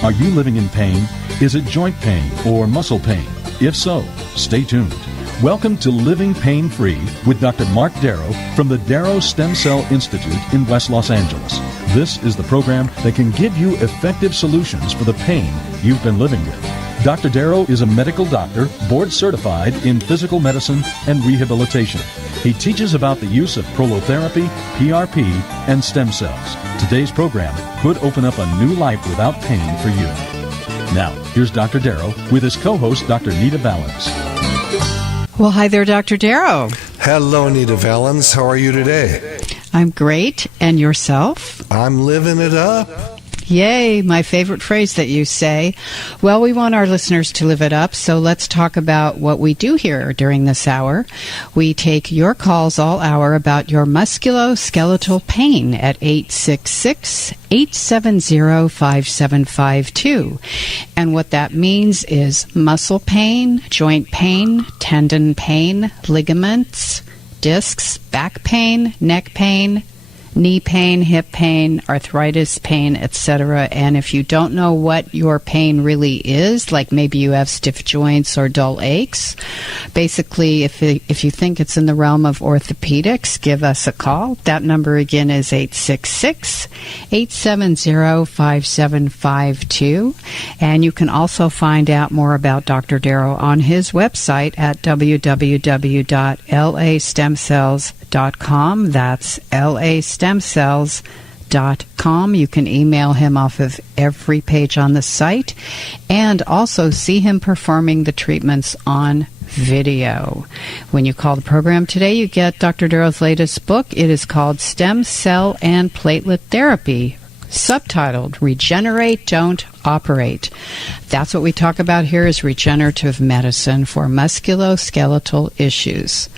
Are you living in pain? Is it joint pain or muscle pain? If so, stay tuned. Welcome to Living Pain Free with Dr. Marc Darrow from the Darrow Stem Cell Institute in West Los Angeles. This is the program that can give you effective solutions for the pain you've been living with. Dr. Darrow is a medical doctor, board certified in physical medicine and rehabilitation. He teaches about the use of prolotherapy, PRP, and stem cells. Today's program could open up a new life without pain for you. Now, here's Dr. Darrow with his co-host, Dr. Nita Valens. Well, hi there, Dr. Darrow. Hello, Nita Valens. How are you today? I'm great. And yourself? I'm living it up. Yay, my favorite phrase that you say. Well, we want our listeners to live it up, so let's talk about what we do here during this hour. We take your calls all hour about your musculoskeletal pain at 866-870-5752. And what that means is muscle pain, joint pain, tendon pain, ligaments, discs, back pain, neck pain, knee pain, hip pain, arthritis pain, etc. And if you don't know what your pain really is, like maybe you have stiff joints or dull aches, basically if you think it's in the realm of orthopedics, give us a call. That number again is 866-870-5752. And you can also find out more about Dr. Darrow on his website at www.lastemcells.com. That's lastemcells.com. You can email him off of every page on the site and also see him performing the treatments on video. When you call the program today, you get Dr. Darrow's latest book. It is called Stem Cell and Platelet Therapy, subtitled Regenerate, Don't Operate. That's what we talk about here is regenerative medicine for musculoskeletal issues.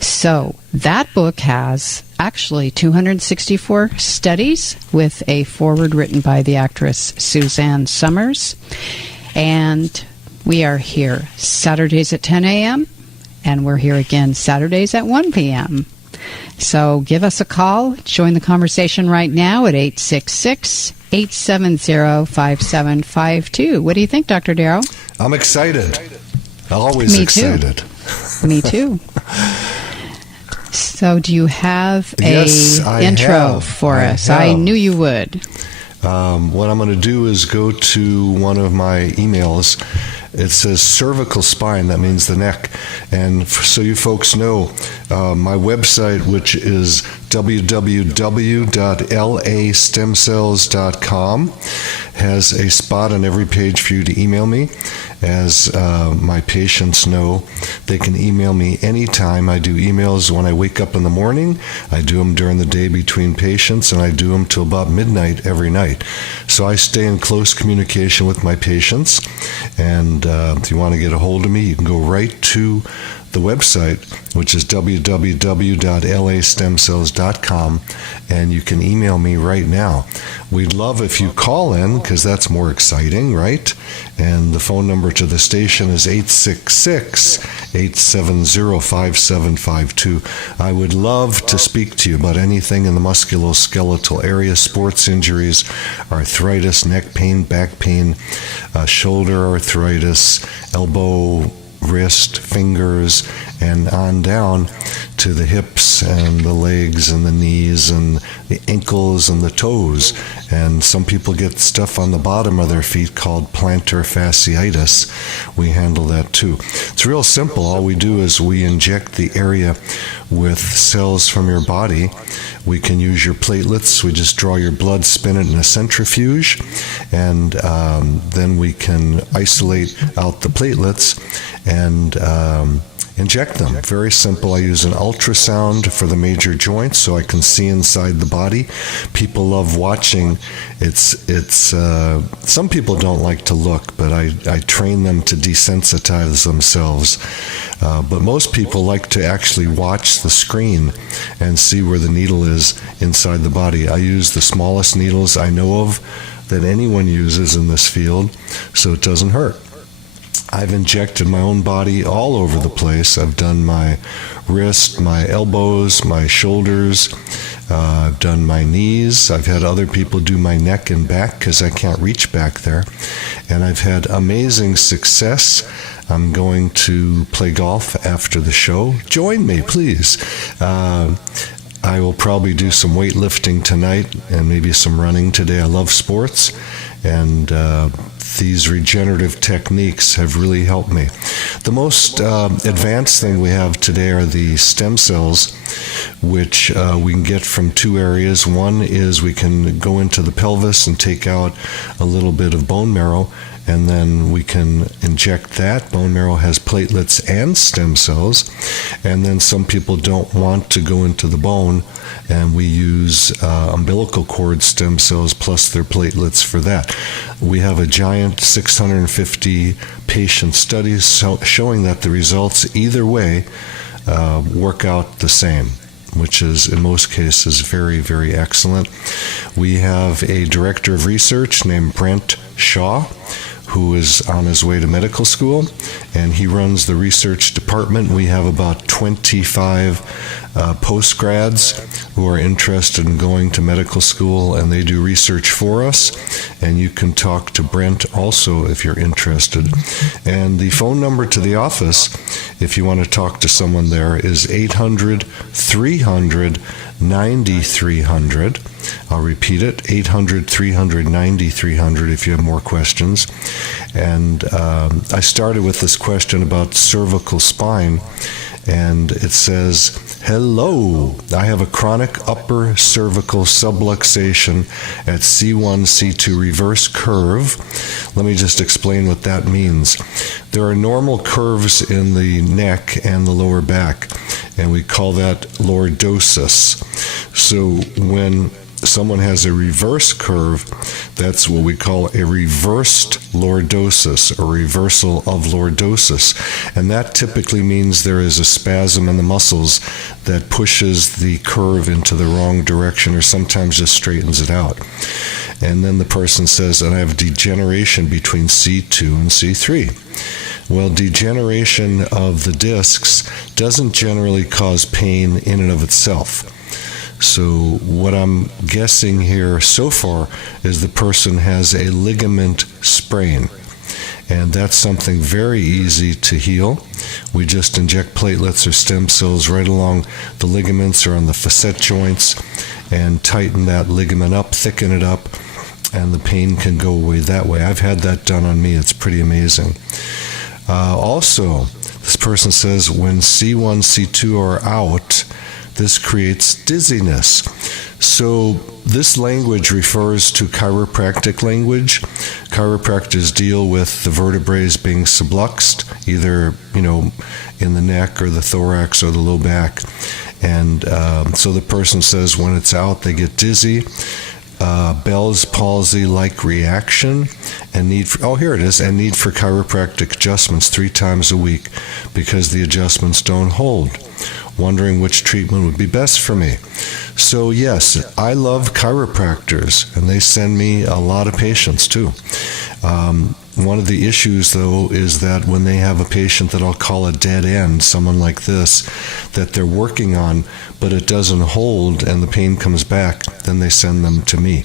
So that book has actually 264 studies with a foreword written by the actress Suzanne Summers. And we are here Saturdays at 10 a.m. and we're here again Saturdays at 1 p.m. So give us a call. Join the conversation right now at 866-870-5752. What do you think, Dr. Darrow? I'm excited. Always excited. Me too. So do you have a intro for us? I knew you would. What I'm going to do is go to one of my emails. It says cervical spine. That means the neck. And so you folks know, my website, which is www.lastemcells.com, has a spot on every page for you to email me. As my patients know, they can email me anytime. I do emails when I wake up in the morning. I do them during the day between patients, and I do them till about midnight every night. So I stay in close communication with my patients. And if you want to get a hold of me, you can go right to the website, which is www.lastemcells.com, and you can email me right now. We'd love if you call in, because that's more exciting, right? And the phone number to the station is 866-870-5752. I would love to speak to you about anything in the musculoskeletal area, sports injuries, arthritis, neck pain, back pain, shoulder arthritis, elbow, wrist, fingers, and on down to the hips and the legs and the knees and the ankles and the toes. And some people get stuff on the bottom of their feet called plantar fasciitis. We handle that too. It's real simple. All we do is we inject the area with cells from your body. We can use your platelets. We just draw your blood, spin it in a centrifuge, and then we can isolate out the platelets and inject them. Very simple. I use an ultrasound for the major joints so I can see inside the body. People love watching. Some people don't like to look, but I train them to desensitize themselves. But most people like to actually watch the screen and see where the needle is inside the body. I use the smallest needles I know of that anyone uses in this field, so it doesn't hurt. I've injected my own body all over the place. I've done my wrist, my elbows, my shoulders, I've done my knees. I've had other people do my neck and back because I can't reach back there. And I've had amazing success. I'm going to play golf after the show. Join me, please. I will probably do some weightlifting tonight and maybe some running today. I love sports, and these regenerative techniques have really helped me. The most advanced thing we have today are the stem cells, which we can get from two areas. One is we can go into the pelvis and take out a little bit of bone marrow, and then we can inject that. Bone marrow has platelets and stem cells, and then some people don't want to go into the bone, and we use umbilical cord stem cells plus their platelets for that. We have a giant 650 patient study showing that the results either way work out the same, which is in most cases very, very excellent. We have a director of research named Brent Shaw, who is on his way to medical school, and he runs the research department. We have about 25 postgrads who are interested in going to medical school, and they do research for us. And you can talk to Brent also if you're interested. And the phone number to the office, if you want to talk to someone there, is 800-300-9300. I'll repeat it, 800-300-9300 if you have more questions. And I started with this question about cervical spine, and it says, hello, I have a chronic upper cervical subluxation at C1, C2 reverse curve. Let me just explain what that means. There are normal curves in the neck and the lower back, and we call that lordosis. So when someone has a reverse curve, that's what we call a reversed lordosis, or reversal of lordosis. And that typically means there is a spasm in the muscles that pushes the curve into the wrong direction, or sometimes just straightens it out. And then the person says, and I have degeneration between C2 and C3. Well, degeneration of the discs doesn't generally cause pain in and of itself. So what I'm guessing here so far is the person has a ligament sprain, and that's something very easy to heal. We just inject platelets or stem cells right along the ligaments or on the facet joints and tighten that ligament up, thicken it up, and the pain can go away that way. I've had that done on me. It's pretty amazing. Also, this person says when C1, C2 are out, this creates dizziness. So this language refers to chiropractic language. Chiropractors deal with the vertebrae being subluxed, either in the neck or the thorax or the low back. And so the person says when it's out, they get dizzy, Bell's palsy-like reaction, and need for chiropractic adjustments 3 times a week because the adjustments don't hold. Wondering which treatment would be best for me. So yes, I love chiropractors, and they send me a lot of patients too. One of the issues, though, is that when they have a patient that I'll call a dead end, someone like this, that they're working on, but it doesn't hold and the pain comes back, then they send them to me.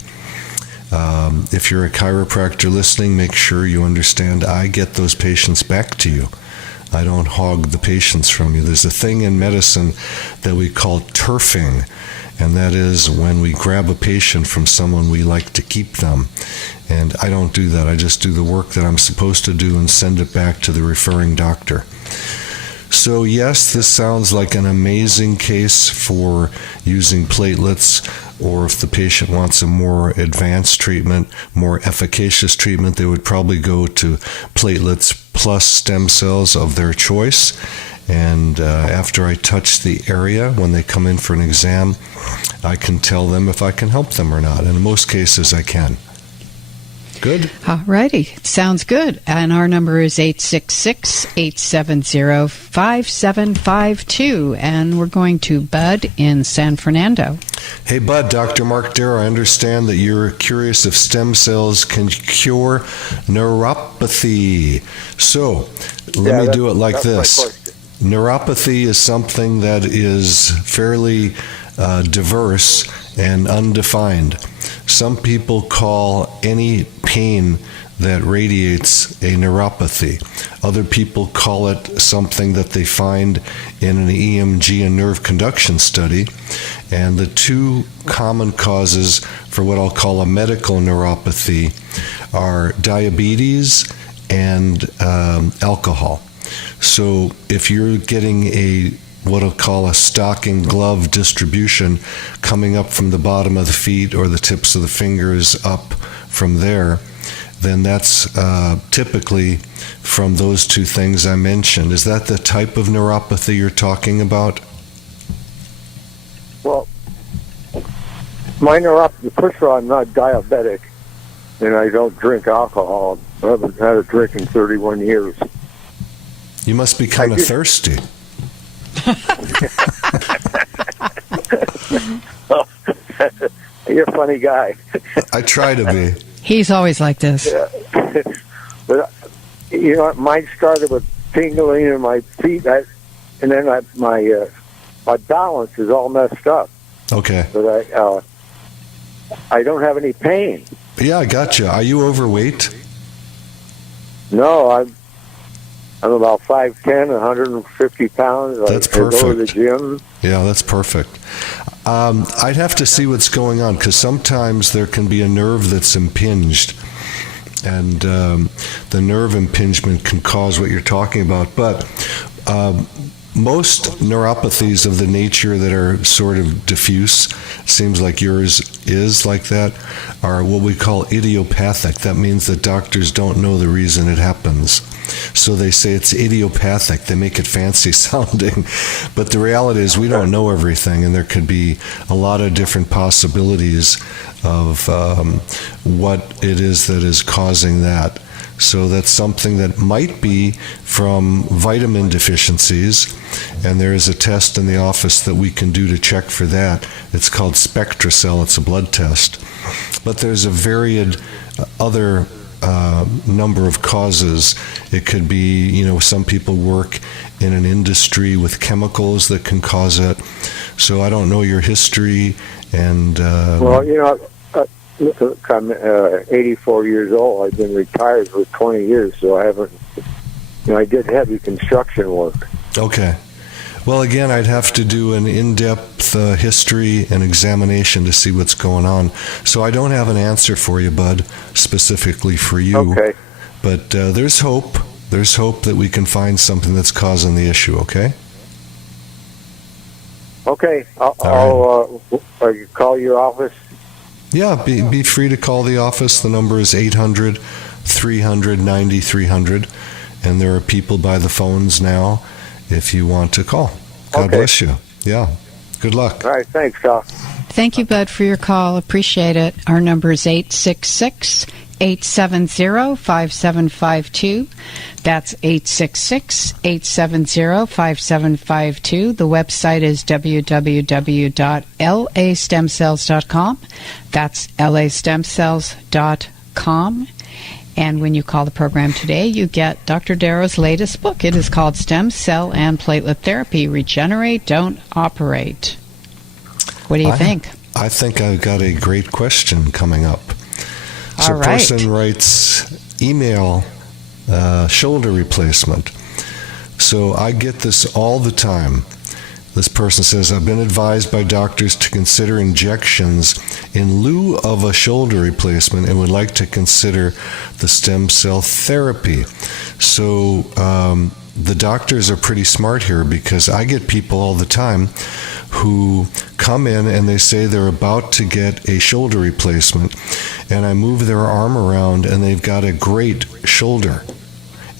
If you're a chiropractor listening, make sure you understand I get those patients back to you. I don't hog the patients from you. There's a thing in medicine that we call turfing, and that is when we grab a patient from someone, we like to keep them. And I don't do that. I just do the work that I'm supposed to do and send it back to the referring doctor. So yes, this sounds like an amazing case for using platelets, or if the patient wants a more advanced treatment, more efficacious treatment, they would probably go to platelets plus stem cells of their choice. And after I touch the area, when they come in for an exam, I can tell them if I can help them or not. And in most cases, I can. Good? All righty. Sounds good. And our number is 866-870-5752. And we're going to Bud in San Fernando. Hey, Bud, Dr. Marc Darrow, I understand that you're curious if stem cells can cure neuropathy. So, let me do it like this. Neuropathy is something that is fairly diverse and undefined. Some people call any pain that radiates a neuropathy. Other people call it something that they find in an EMG and nerve conduction study. And the two common causes for what I'll call a medical neuropathy are diabetes and alcohol. So if you're getting what I'll call a stocking glove distribution coming up from the bottom of the feet or the tips of the fingers up from there, then that's typically from those two things I mentioned. Is that the type of neuropathy you're talking about? Well, my neuropathy, first of all, I'm not diabetic, and I don't drink alcohol. I haven't had a drink in 31 years. You must be kind of thirsty. You're a funny guy. I try to be. He's always like this. Yeah. But, mine started with tingling in my feet, and then my balance is all messed up. Okay. But I don't have any pain. Yeah, I gotcha. Are you overweight? No, I'm about 5'10", 150 pounds. That's perfect. I go to the gym. Yeah, that's perfect. I'd have to see what's going on, because sometimes there can be a nerve that's impinged, and the nerve impingement can cause what you're talking about. But most neuropathies of the nature that are sort of diffuse, seems like yours is like that, are what we call idiopathic. That means that doctors don't know the reason it happens. So they say it's idiopathic. They make it fancy sounding. But the reality is we don't know everything, and there could be a lot of different possibilities of what it is that is causing that. So that's something that might be from vitamin deficiencies, and there is a test in the office that we can do to check for that. It's called SpectraCell. It's a blood test. But there's a varied other number of causes. It could be, some people work in an industry with chemicals that can cause it. So I don't know your history, and well, I'm 84 years old. I've been retired for 20 years, so I haven't. I did heavy construction work. Okay. Well, again, I'd have to do an in-depth history and examination to see what's going on. So I don't have an answer for you, Bud, specifically for you. Okay. But there's hope. There's hope that we can find something that's causing the issue, okay? Okay. I'll call your office. Yeah, be free to call the office. The number is 800-300-9300, and there are people by the phones now if you want to call. God bless you. Yeah. Good luck. All right. Thanks, Doc. Thank you, Bud, for your call. Appreciate it. Our number is 866-870-5752. That's 866-870-5752. The website is www.lastemcells.com. That's lastemcells.com. And when you call the program today, you get Dr. Darrow's latest book. It is called Stem Cell and Platelet Therapy, Regenerate, Don't Operate. What do you think? I think I've got a great question coming up. So a person writes, email shoulder replacement. So I get this all the time. This person says, I've been advised by doctors to consider injections in lieu of a shoulder replacement and would like to consider the stem cell therapy. So the doctors are pretty smart here, because I get people all the time who come in and they say they're about to get a shoulder replacement, and I move their arm around and they've got a great shoulder.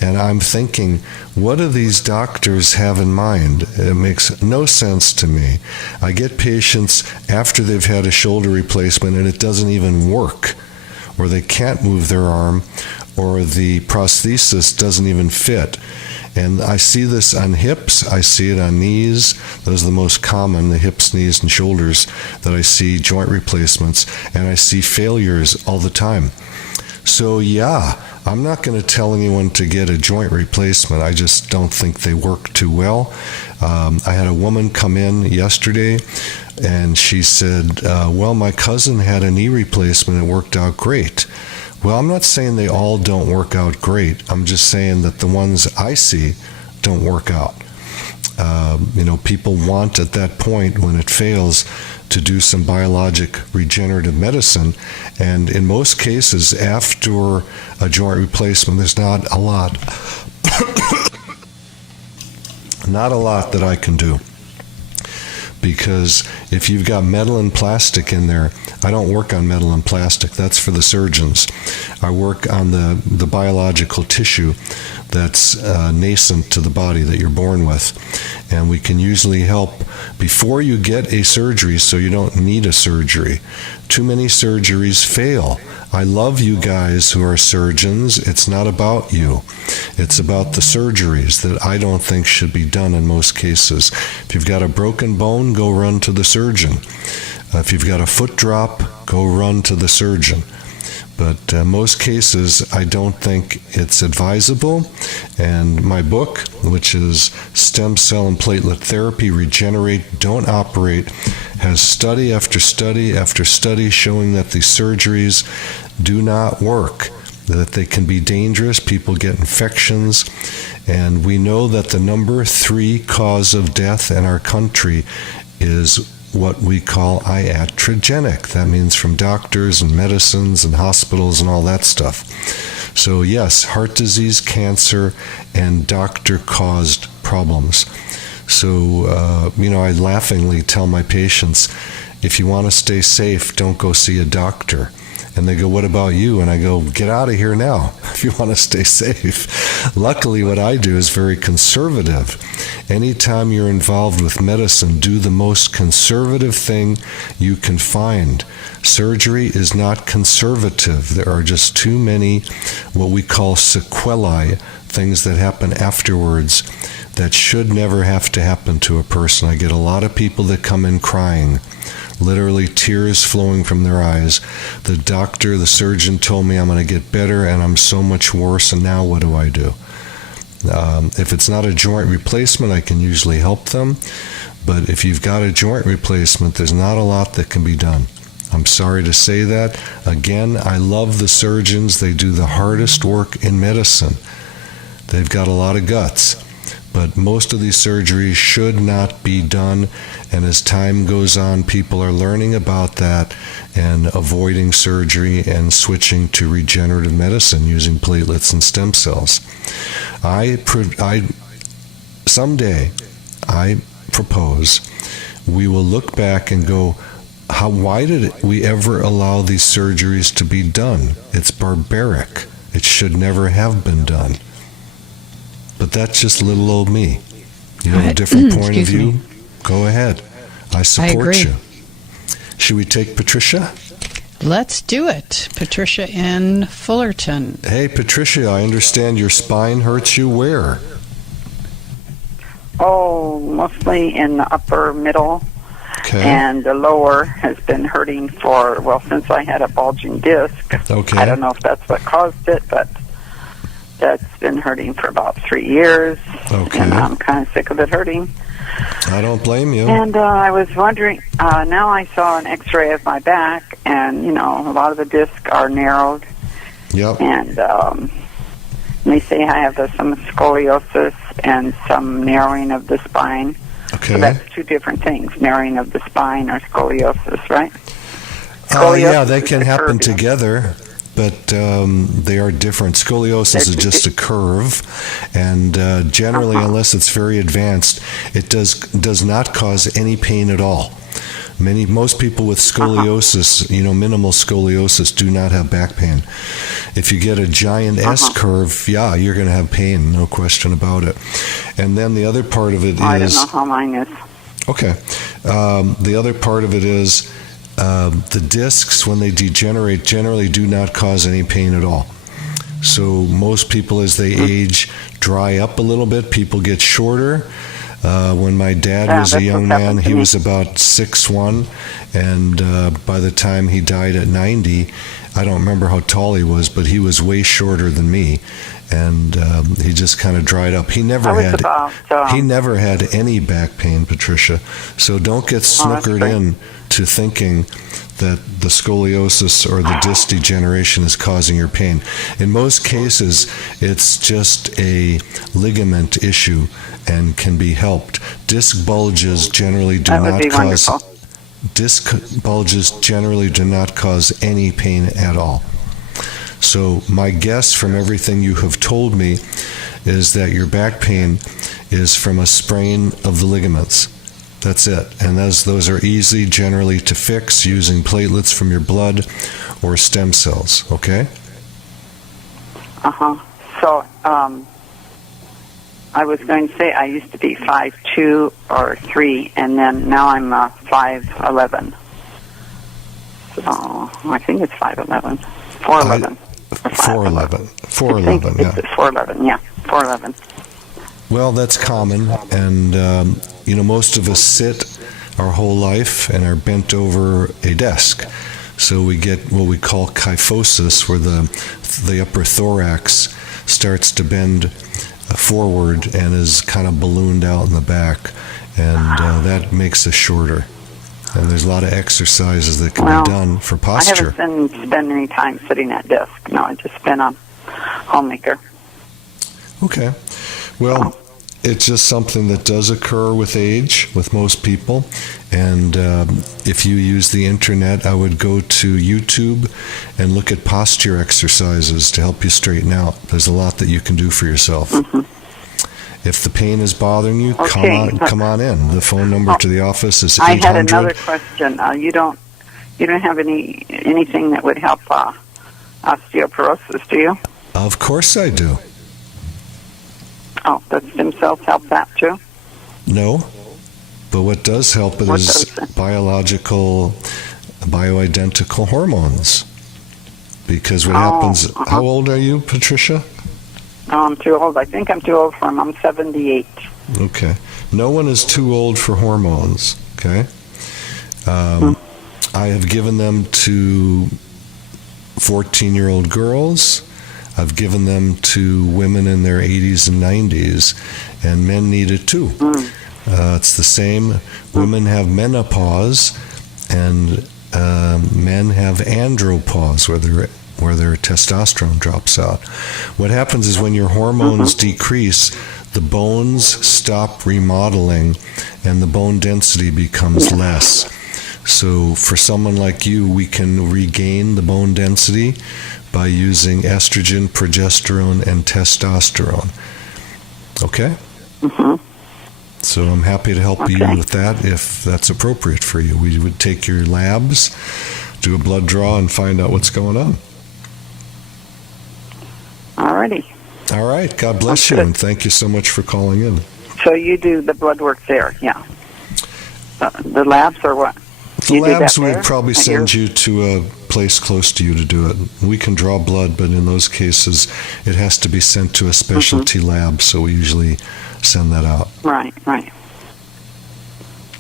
And I'm thinking, what do these doctors have in mind? It makes no sense to me. I get patients after they've had a shoulder replacement and it doesn't even work, or they can't move their arm, or the prosthesis doesn't even fit. And I see this on hips, I see it on knees. Those are the most common, the hips, knees, and shoulders that I see joint replacements, and I see failures all the time. So yeah, I'm not going to tell anyone to get a joint replacement. I just don't think they work too well. I had a woman come in yesterday, and she said, well, my cousin had a knee replacement. It worked out great. Well, I'm not saying they all don't work out great. I'm just saying that the ones I see don't work out. People want at that point when it fails to do some biologic regenerative medicine, and in most cases after a joint replacement there's not a lot that I can do, because if you've got metal and plastic in there, I don't work on metal and plastic. That's for the surgeons. I work on the biological tissue that's nascent to the body that you're born with. And we can usually help before you get a surgery, so you don't need a surgery. Too many surgeries fail. I love you guys who are surgeons. It's not about you. It's about the surgeries that I don't think should be done in most cases. If you've got a broken bone, go run to the surgeon. If you've got a foot drop, go run to the surgeon. But most cases, I don't think it's advisable. And my book, which is Stem Cell and Platelet Therapy, Regenerate, Don't Operate, has study after study after study showing that these surgeries do not work, that they can be dangerous. People get infections. And we know that the number 3 cause of death in our country is what we call iatrogenic. That means from doctors and medicines and hospitals and all that stuff. So yes, heart disease, cancer, and doctor-caused problems. So, I laughingly tell my patients, if you want to stay safe, don't go see a doctor. And they go, what about you? And I go, get out of here now if you want to stay safe. Luckily, what I do is very conservative. Anytime you're involved with medicine, do the most conservative thing you can find. Surgery is not conservative. There are just too many what we call sequelae, things that happen afterwards that should never have to happen to a person. I get a lot of people that come in crying, literally tears flowing from their eyes. The surgeon told me I'm going to get better and I'm so much worse, and now what do I do? If it's not a joint replacement, I can usually help them. But if you've got a joint replacement, there's not a lot that can be done. I'm sorry to say that. Again, I love the surgeons. They do the hardest work in medicine. They've got a lot of guts. But most of these surgeries should not be done, and as time goes on, people are learning about that and avoiding surgery and switching to regenerative medicine using platelets and stem cells. Someday, I propose we will look back and go, why did we ever allow these surgeries to be done? It's barbaric. It should never have been done. But that's just little old me. You have a different point of view? Go ahead. I support you. Should we take Patricia? Let's do it. Patricia in Fullerton. Hey, Patricia, I understand your spine hurts you where? Oh, mostly in the upper middle. Okay. And the lower has been hurting since I had a bulging disc. Okay. I don't know if that's what caused it, but that's been hurting for about 3 years. Okay. And I'm kind of sick of it hurting. I don't blame you. And I was wondering, now I saw an x-ray of my back, and, a lot of the discs are narrowed. Yep. And they say I have some scoliosis and some narrowing of the spine. Okay. So that's 2 different things, narrowing of the spine or scoliosis, right? Yeah, they can happen together, but they are different. Scoliosis is just a curve, and generally, unless it's very advanced, it does not cause any pain at all. Most people with scoliosis, minimal scoliosis, do not have back pain. If you get a giant S curve, yeah, you're going to have pain, no question about it. And then the other part of it is... I don't know how mine is. Okay. The other part of it is the discs, when they degenerate, generally do not cause any pain at all. So most people, as they age, dry up a little bit. People get shorter. When my dad was a young man, he was about 6'1", and by the time he died at 90, I don't remember how tall he was, but he was way shorter than me, and he just kind of dried up. He never had any back pain, Patricia. So don't get snookered in to thinking that the scoliosis or the disc degeneration is causing your pain. In most cases, it's just a ligament issue and can be helped. Disc bulges generally do not cause any pain at all. So my guess from everything you have told me is that your back pain is from a sprain of the ligaments. That's it. And those are easy generally to fix using platelets from your blood or stem cells, okay? So, I was going to say I used to be 5'2" or 3, and then now I'm 5'11". So I think it's 5'11". 4'11". 4'11". 4'11", yeah. It's 4'11", yeah. 4'11". Well, that's common, and most of us sit our whole life and are bent over a desk. So we get what we call kyphosis, where the upper thorax starts to bend forward and is kind of ballooned out in the back, and that makes us shorter. And there's a lot of exercises that can be done for posture. I haven't spent any time sitting at desk. No, I've just been a homemaker. Okay. Well, it's just something that does occur with age, with most people. And if you use the internet, I would go to YouTube and look at posture exercises to help you straighten out. There's a lot that you can do for yourself. If the pain is bothering you, come on in. The phone number to the office is 800. I had another question. You don't have anything that would help osteoporosis, do you? Of course I do. Oh, does stem cells help that too? No, but what does help it is bioidentical hormones. Because what happens... How old are you, Patricia? Oh, I'm too old. I think I'm too old for them. I'm 78. Okay. No one is too old for hormones, okay? I have given them to 14-year-old girls. I've given them to women in their 80s and 90s, and men need it too. It's the same. Women have menopause, and men have andropause, where their testosterone drops out. What happens is when your hormones decrease, the bones stop remodeling, and the bone density becomes less. So for someone like you, we can regain the bone density by using estrogen, progesterone, and testosterone. Okay? So I'm happy to help you with that if that's appropriate for you. We would take your labs, do a blood draw, and find out what's going on. Alrighty. All right. God bless you, and thank you so much for calling in. So you do the blood work there, yeah. The labs or what? The labs, we'd probably send you to a place close to you to do it. We can draw blood, but in those cases, it has to be sent to a specialty lab, so we usually send that out. Right.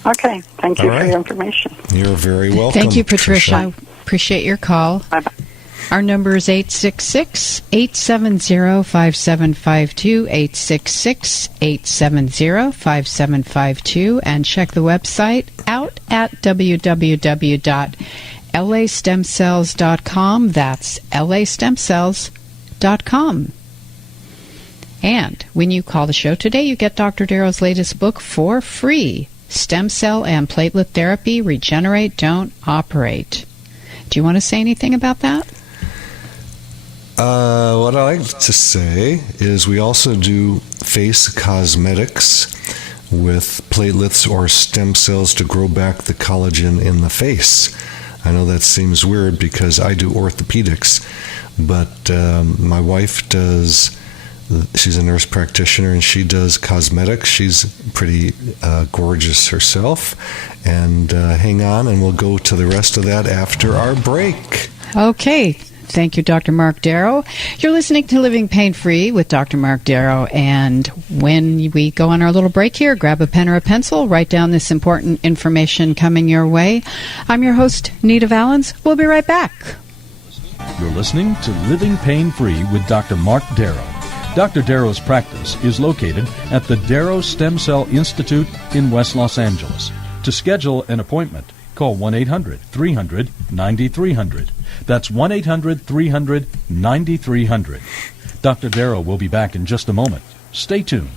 Okay, thank you for your information. You're very welcome. Thank you, Patricia. Appreciate your call. Bye-bye. Our number is 866-870-5752, 866-870-5752, and check the website out at www.lastemcells.com. That's lastemcells.com. And when you call the show today, you get Dr. Darrow's latest book for free, Stem Cell and Platelet Therapy, Regenerate, Don't Operate. Do you want to say anything about that? What I like to say is we also do face cosmetics with platelets or stem cells to grow back the collagen in the face. I know that seems weird because I do orthopedics, but my wife does, she's a nurse practitioner, and she does cosmetics. She's pretty gorgeous herself. And hang on, and we'll go to the rest of that after our break. Okay. Thank you, Dr. Marc Darrow. You're listening to Living Pain-Free with Dr. Marc Darrow. And when we go on our little break here, grab a pen or a pencil, write down this important information coming your way. I'm your host, Nita Valens. We'll be right back. You're listening to Living Pain Free with Dr. Marc Darrow. Dr. Darrow's practice is located at the Darrow Stem Cell Institute in West Los Angeles. To schedule an appointment, call 1-800-300-9300. That's 1-800-300-9300. Dr. Darrow will be back in just a moment. Stay tuned.